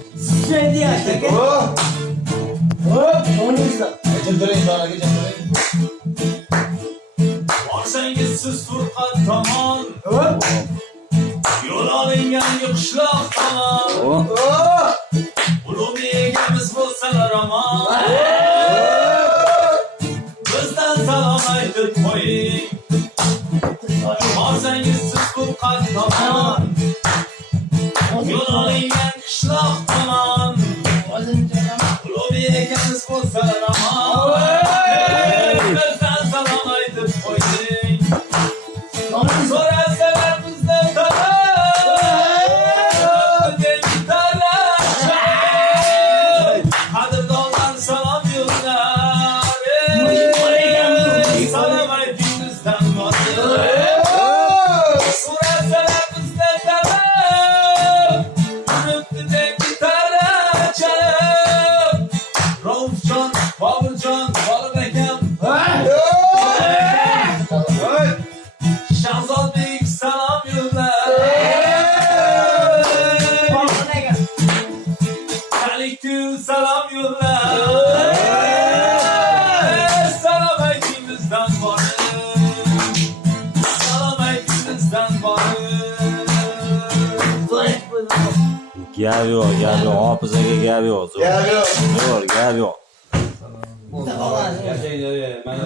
Straight aka. Hop. Hop, o'ngizda. Jimdiring, jonaga jimdiring. Borsangiz siz Furqat tomon, Hop. yo'l oling yangi qishloq tomon. Hop. Ulug' egamiz bo'lsalar omon. Bizdan salom aytib qo'ying. Borsangiz siz Furqat tomon, yo'l oling yangi qishloq tomon. Ulug' egamiz bo'lsalar omon. Bizdan salom aytib qo'ying. So'rasalar bizdan qadrdonlar salom yo'llar. Salom ayting bizdan so'rasalar bizdan yuribdi gitara chalib. Raufjon, Boburjon, Bolir akam, Shahzodbek salom yo'llar. Kaliktu salom yo'llar. Salom ayting bizdan salom ayting bizdan Gap yo'q, hofizaga gap yo'q. Gap yo'q. Zo'r, gap yo'q. Davomli. Yashaydi, mana